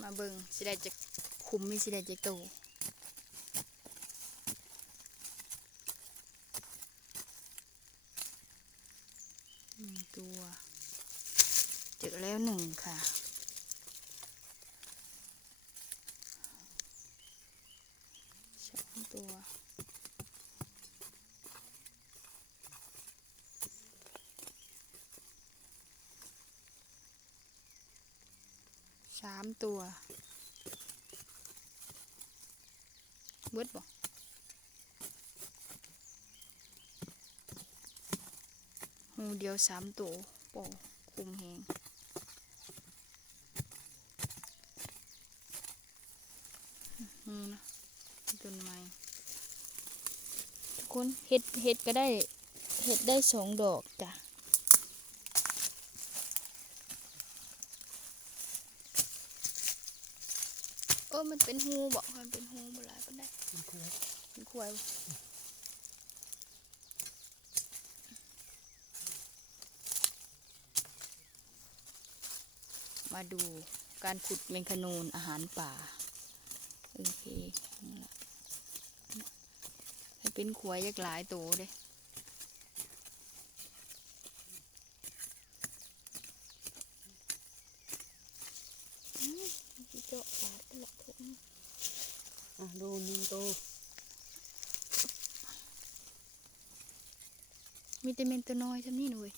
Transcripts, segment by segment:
มาเบิ่งสิได้จะคุมมีสิได้จะโตตัวเจอแล้วหนึ่งค่ะ2 ตัว3 ตัวเบิดบ่หูเดียว3 ตัวโป่คุมแหงนะต้นไม้ทุกคนเห็ดก็ได้เห็ดได้2 ดอกจ้ะมันเป็นหูบอกมันเป็นหูบ่หลายปานใดเป็นควายมาดูการขุดเมงคานูนอาหารป่าโอเคให้เป็นควายยักหลายโตเลยเจาะปาดกันหลักทุ่งดูนี่โตมีแต่เมนตัวน้อยใช่ไหมหนุ่ย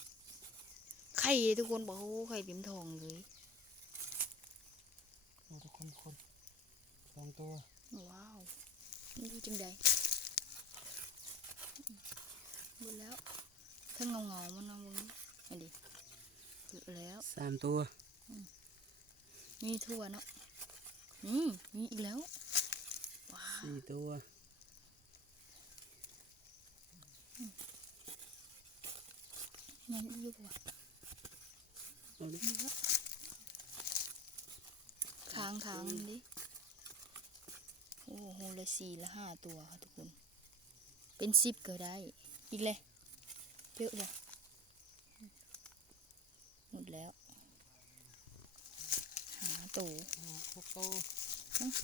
ไข่ทุกคนบอกโอ้ไข่เต็มทองเลยทุกคน2 ตัวว้าวนี่ดูจังใดหมดแล้วถ้าเงามันเอามึงอันนี้หมดแล้ว3 ตัวมีทั่วเนาะมีอีกแล้วว้าว4 ตัวยังอยู่ว่ะค้างดิโอ้โหละ4 ละ 5 ตัวค่ะทุกคนเป็น10ก็ได้อีกเลยเยอะเลยหมดแล้วหาตัว6 ตัว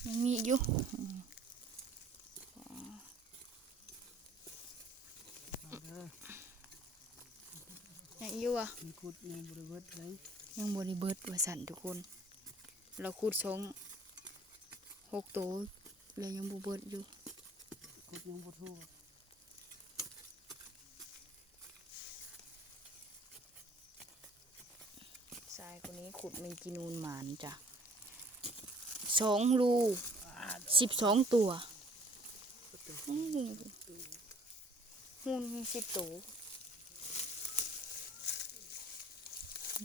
ยังมีอยู่ยังอยู่อ่ะขุดยังบริเวณเลยยังบริเบิดว่าสั่นทุกคนเราขุด6 ตัวเลยยังบริเบิดอยู่ขุดยังบริวทรายคนนี้ขุดมีกินูนหมานจ้ะ2 รู12 ตัวหุ่นมี10 ตัว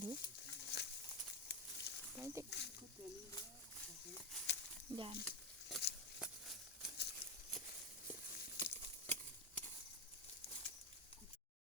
ดูไปดิยัน